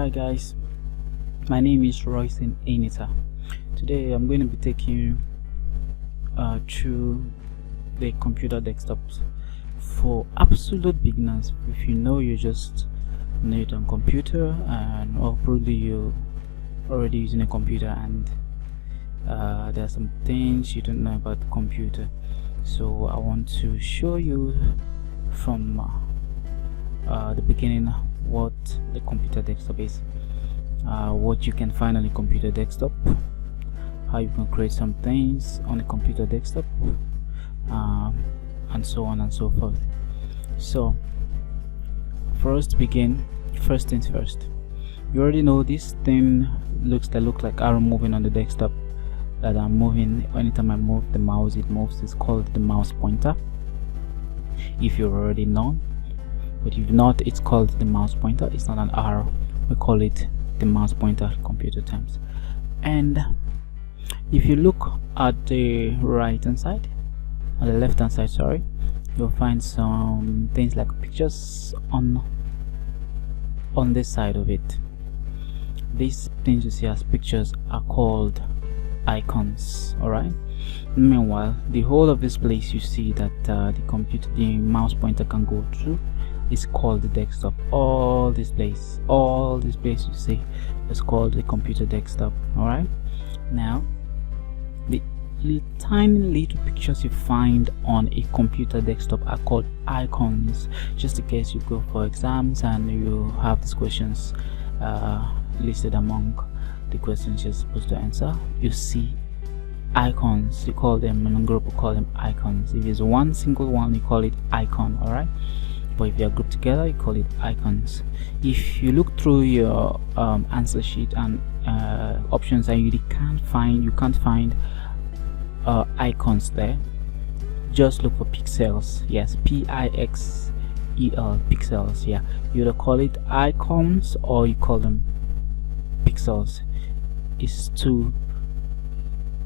Hi guys, my name is Royson Anita. Today I'm going to be taking you through the computer desktops for absolute beginners. If you know you just need a computer, and or probably you're already using a computer and there are some things you don't know about the computer, so I want to show you from the beginning what the computer desktop is, what you can find on the computer desktop, how you can create some things on the computer desktop, and so on and so forth. So for us to begin, first things first, you already know this thing look like arrow moving on the desktop that I'm moving. Anytime I move the mouse, it moves. It's called the mouse pointer, if you already know. But if not, it's called the mouse pointer. It's not an arrow. We call it the mouse pointer computer terms. And if you look at the right hand side, on the left hand side, sorry, you'll find some things like pictures on this side of it. These things you see as pictures are called icons. Alright. Meanwhile, the whole of this place you see that the mouse pointer can go through is called the desktop. All this place you see is called the computer desktop. Alright, now the tiny little pictures you find on a computer desktop are called icons. Just in case you go for exams and you have these questions listed among the questions you're supposed to answer, you see icons. You call them, in a group we call them icons. If it's one single one, you call it icon. Alright, but if you are grouped together, you call it icons. If you look through your answer sheet and options and you can't find icons there, just look for pixels. Yes, P-I-X-E-L, pixels. Yeah, you either call it icons or you call them pixels. It's two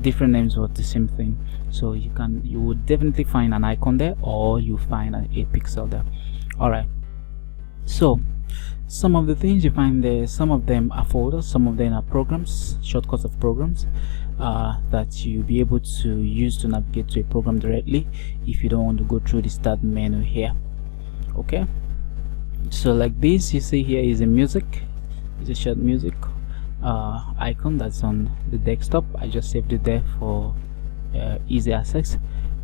different names for the same thing. So you would definitely find an icon there, or you find a pixel there. Alright, so some of the things you find there, some of them are folders, some of them are programs, shortcuts of programs that you'll be able to use to navigate to a program directly if you don't want to go through the start menu here. Okay, so like this you see here is a music, it's a short music icon that's on the desktop. I just saved it there for easy access.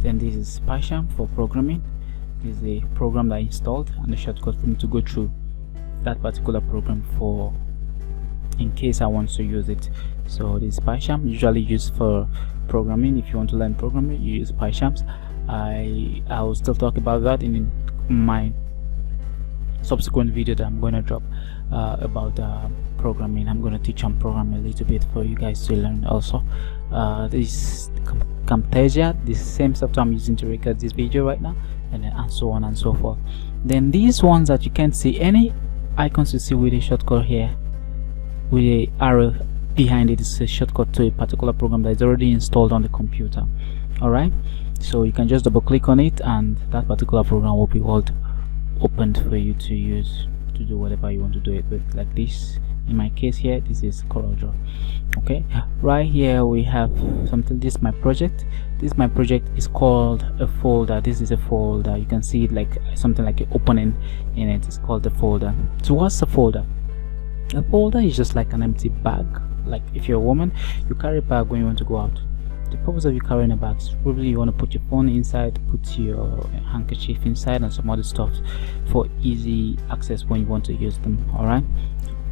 Then this is PyCharm for programming. This is the program that I installed and the shortcut for me to go through that particular program for in case I want to use it. So this is PyCharm, usually used for programming. If you want to learn programming, you use PyCharms. I will still talk about that in my subsequent video that I'm going to drop about programming. I'm going to teach on programming a little bit for you guys to learn also. This Camtasia, the same software I'm using to record this video right now, and so on and so forth. Then these ones that you can't see, any icons you see with a shortcut here with a arrow behind it, is a shortcut to a particular program that is already installed on the computer. Alright, so you can just double click on it and that particular program will be opened for you to use to do whatever you want to do it with. Like this, in my case here, this is CorelDRAW. Okay, right here we have something. This is my project. Is called a folder. This is a folder. You can see it like something like an opening in it. It's called the folder. So what's a folder? A folder is just like an empty bag. Like if you're a woman, you carry a bag when you want to go out. The purpose of you carrying a bag is probably you want to put your phone inside, put your handkerchief inside, and some other stuff for easy access when you want to use them. Alright,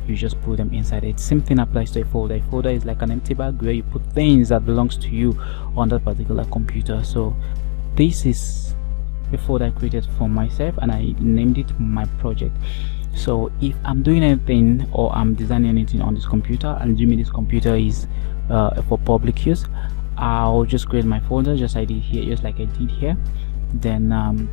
you just put them inside. It same thing applies to a folder. A folder is like an empty bag where you put things that belongs to you on that particular computer. So this is a folder I created for myself and I named it my project. So if I'm doing anything or I'm designing anything on this computer, and assuming this computer is for public use, I'll just create my folder just like I did here. Then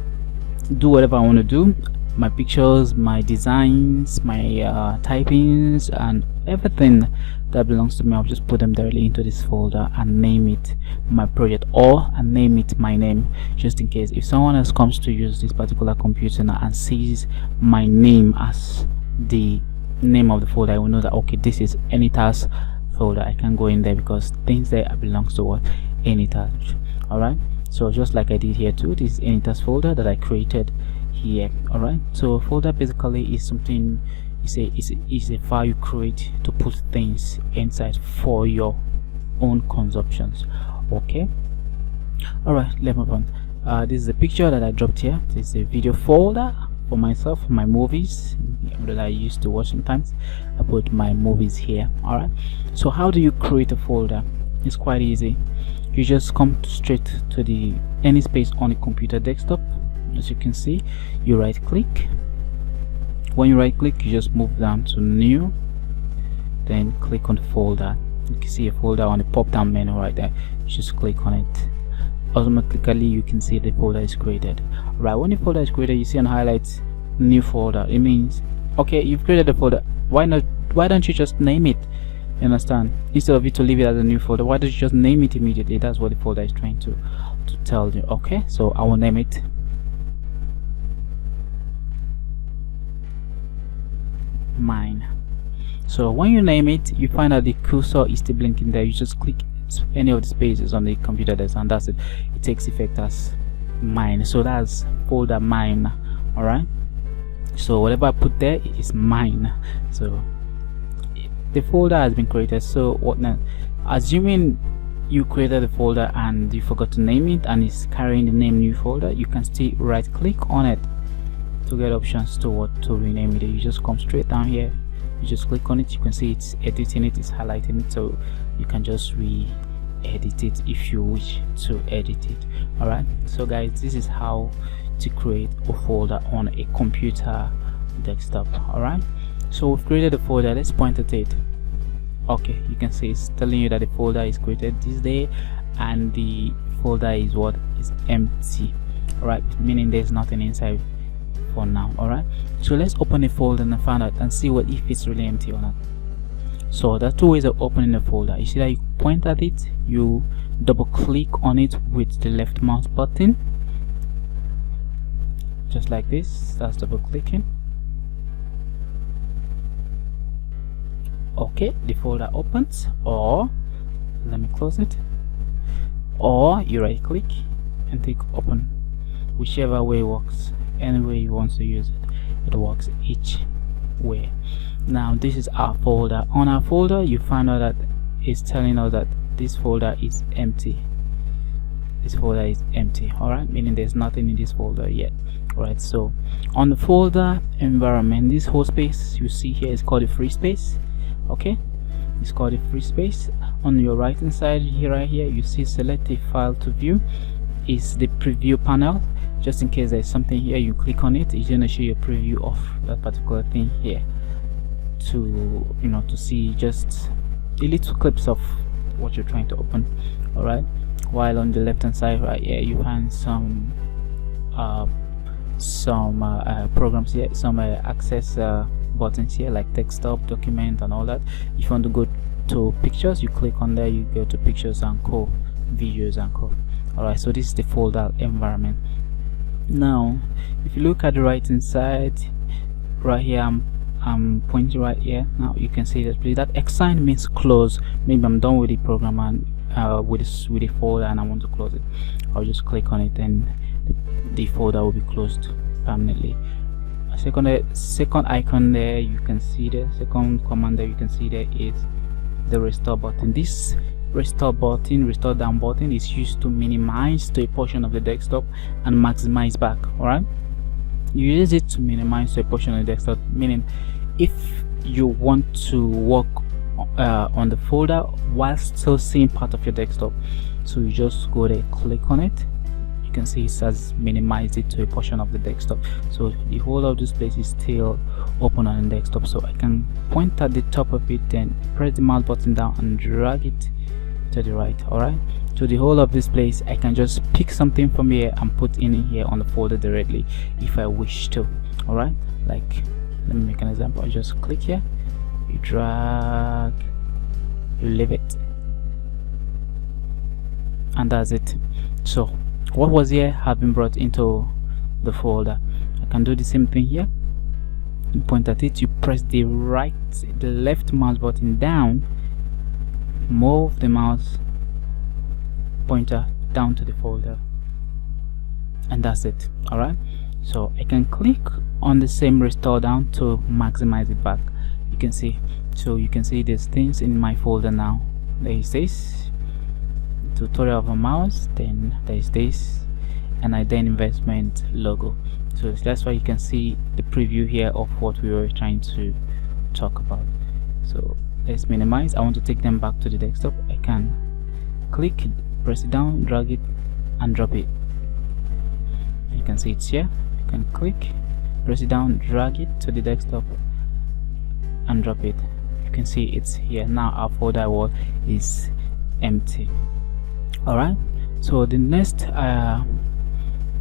do whatever I want to do, my pictures, my designs, my typings, and everything that belongs to me. I'll just put them directly into this folder and name it my project, or and name it my name, just in case if someone else comes to use this particular computer now and sees my name as the name of the folder, I will know that okay, this is Anytas folder. I can go in there because things there belongs to what? Anytas. All right, so just like I did here too, this is Anytas folder that I created here. All right, so a folder basically is something, is a file you create to put things inside for your own consumptions. Okay, all right, let's move on. This is a picture that I dropped here. This is a video folder for myself, my movies that I used to watch sometimes. I put my movies here. All right, so how do you create a folder? It's quite easy. You just come straight to the any space on the computer desktop. As you can see, you right click. When you right click, you just move down to new, then click on folder. You can see a folder on the pop down menu right there. You just click on it. Automatically you can see the folder is created. Right, when the folder is created, you see on highlights new folder. It means okay, you've created a folder. Why don't you just name it? You understand? Instead of you to leave it as a new folder, why don't you just name it immediately? That's what the folder is trying to tell you. Okay, so I will name it mine. So when you name it, you find out the cursor is still blinking there. You just click any of the spaces on the computer desk and that's it. It takes effect as mine. So that's folder mine. All right, so whatever I put there is mine. So the folder has been created. So what now? Assuming you created the folder and you forgot to name it and it's carrying the name new folder, you can still right click on it to get options to rename it. You just come straight down here, you just click on it. You can see it's editing it, it's highlighting it, so you can just re-edit it if you wish to edit it. All right, so guys, this is how to create a folder on a computer desktop. All right, so we've created a folder. Let's point at it. Okay, you can see it's telling you that the folder is created this day and the folder is what is empty. All right, meaning there's nothing inside for now. All right, so let's open a folder and find out and see what if it's really empty or not. So there are two ways of opening a folder. You see that you point at it, you double click on it with the left mouse button, just like this. That's double clicking. Okay, the folder opens, or let me close it, or you right click and click open. Whichever way works, any way you want to use it, it works each way. Now this is our folder. On our folder, you find out that it's telling us that this folder is empty. This folder is empty. All right, meaning there's nothing in this folder yet. All right, so on the folder environment, this whole space you see here is called a free space. Okay, it's called a free space. On your right hand side here, right here, you see select a file to view. Is the preview panel. Just in case there's something here, you click on it, it's gonna show you a preview of that particular thing here, to to see just a little clips of what you're trying to open. All right, while on the left hand side right here, you find some programs here, some access buttons here like desktop, document and all that. If you want to go to pictures, you click on there, you go to pictures and co, videos and co. All right, so this is the folder environment. Now if you look at the right hand side right here, I'm pointing right here. Now you can see that that X sign means close. Maybe I'm done with the program and with the folder and I want to close it. I'll just click on it and the folder will be closed permanently. Second icon there, you can see the second command there, you can see there is the restore button. This restore down button is used to minimize to a portion of the desktop and maximize back. All right, you use it to minimize to a portion of the desktop, meaning if you want to work on the folder while still seeing part of your desktop, so you just go there, click on it. You can see it says minimize it to a portion of the desktop, so the whole of this place is still open on the desktop. So I can point at the top of it, then press the mouse button down and drag it to the right. All right, so the whole of this place, I can just pick something from here and put in here on the folder directly if I wish to. All right, like let me make an example. I just click here, you drag, you leave it, and that's it. So what was here have been brought into the folder. I can do the same thing here. you point at it, you press the left mouse button down, move the mouse pointer down to the folder, and that's it. All right, so I can click on the same restore down to maximize it back. You can see, so you can see there's things in my folder now. There is this tutorial of a mouse, then there is this, and then investment logo. So that's why you can see the preview here of what we were trying to talk about. So let's minimize. I want to take them back to the desktop. I can click it, press it down, drag it, and drop it. You can see it's here. You can click, press it down, drag it to the desktop, and drop it. You can see it's here now. Our folder wall is empty. All right, so the next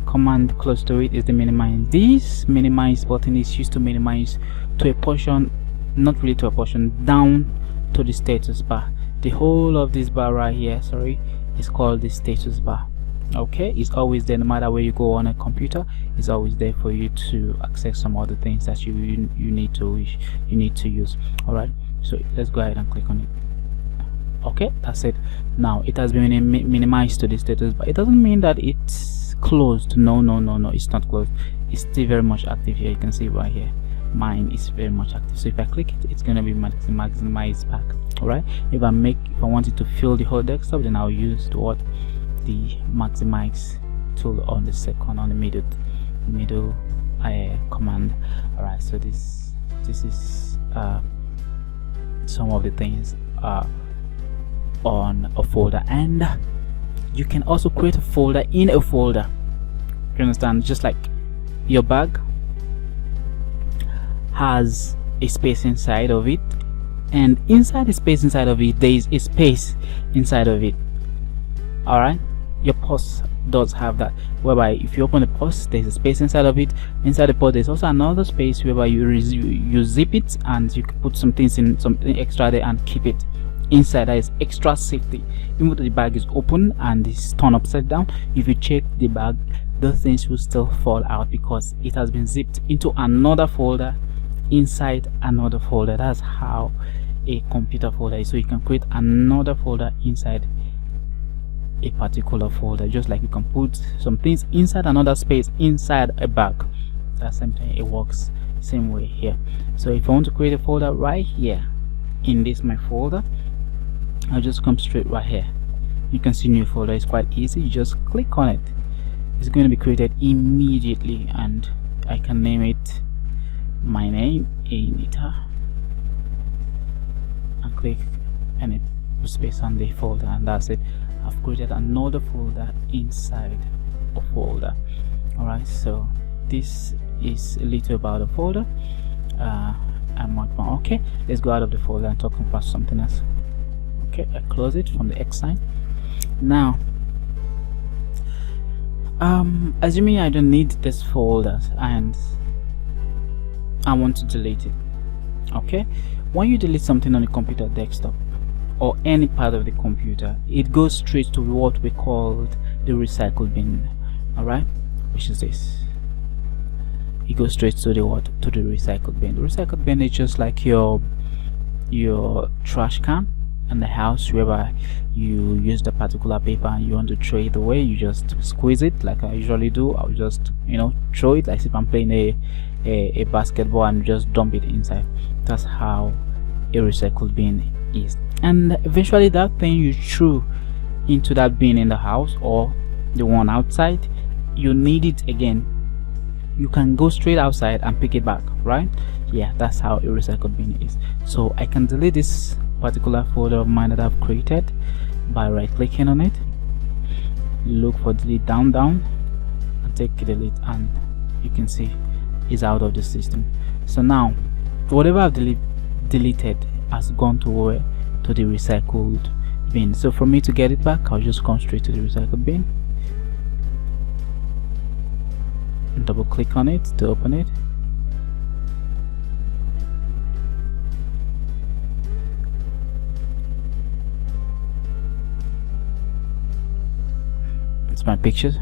command close to it is the minimize. This minimize button is used to minimize to a portion, not really to a portion, down to the status bar. The whole of this bar right here, sorry, is called the status bar. Okay, it's always there no matter where you go on a computer. It's always there for you to access some other things that you need to use. All right, so let's go ahead and click on it. Okay, that's it. Now it has been minimized to the status bar. It doesn't mean that it's closed. No, it's not closed. It's still very much active here. You can see right here, mine is very much active. So if I click it, it's going to be maximized back. All right, if I want it to fill the whole desktop, then I'll use the maximize tool on the second, on the middle command. All right, so this is some of the things on a folder, and you can also create a folder in a folder. You understand? Just like your bag has a space inside of it, and inside the space inside of it there is a space inside of it. All right, your purse does have that, whereby if you open the purse, there's a space inside of it. Inside the purse there's also another space whereby you zip it, and you can put some things in, something extra there, and keep it inside. That is extra safety. Even though the bag is open and is turned upside down, if you check the bag, those things will still fall out because it has been zipped into another folder inside another folder. That's how a computer folder is. So you can create another folder inside a particular folder, just like you can put some things inside another space inside a bag. That's same thing. It works same way here. So if I want to create a folder right here in this my folder, I'll just come straight right here. You can see new folder. It's quite easy. You just click on it. It's going to be created immediately, and I can name it my name, Anita, and click and it puts space on the folder, and that's it. I've created another folder inside a folder. All right, so this is a little about the folder. Okay, let's go out of the folder and talk about something else. Okay, I close it from the X sign. Now assuming I don't need this folder and I want to delete it. Okay, when you delete something on the computer desktop or any part of the computer, it goes straight to what we call the recycle bin. All right, which is this. It goes straight to the recycle bin. The recycle bin is just like your trash can in the house, whereby you use the particular paper and you want to throw it away. You just squeeze it like I usually do. I'll just throw it like if I'm playing a basketball and just dump it inside. That's how a recycle bin is. And eventually that thing you threw into that bin in the house or the one outside, you need it again. You can go straight outside and pick it back, right? Yeah, that's how a recycle bin is. So I can delete this particular folder of mine that I've created by right clicking on it, look for delete down, and take delete, and you can see it's out of the system. So now whatever I've deleted has gone to where? To the recycled bin. So for me to get it back, I'll just come straight to the recycled bin and double click on it to open it. It's my pictures.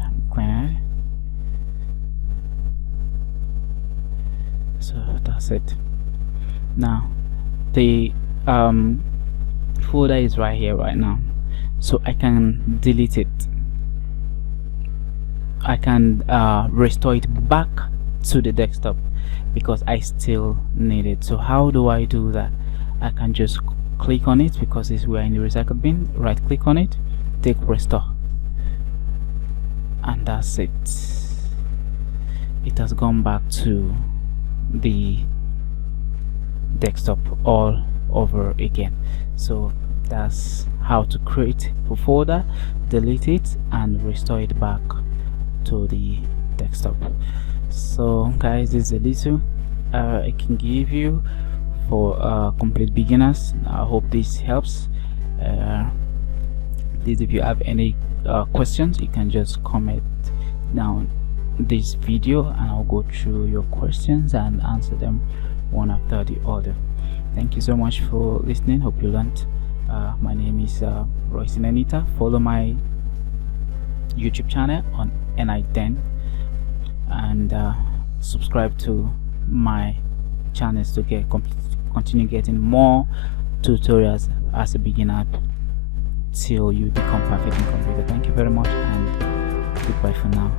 So that's it. Now the folder is right here right now, so I can delete it. I can restore it back to the desktop because I still need it. So how do I do that? I can just click on it because we're in the recycle bin, right click on it, take restore, and that's it. It has gone back to the desktop all over again. So that's how to create a folder, delete it, and restore it back to the desktop. So guys, this is a little I can give you for complete beginners. I hope this helps. Please, if you have any questions, you can just comment down this video and I'll go through your questions and answer them one after the other. Thank you so much for listening. Hope you learned. My name is Royce Nenita. Follow my YouTube channel on NI10 and subscribe to my channels to continue getting more tutorials as a beginner till you become perfect in computer. Thank you very much and goodbye for now.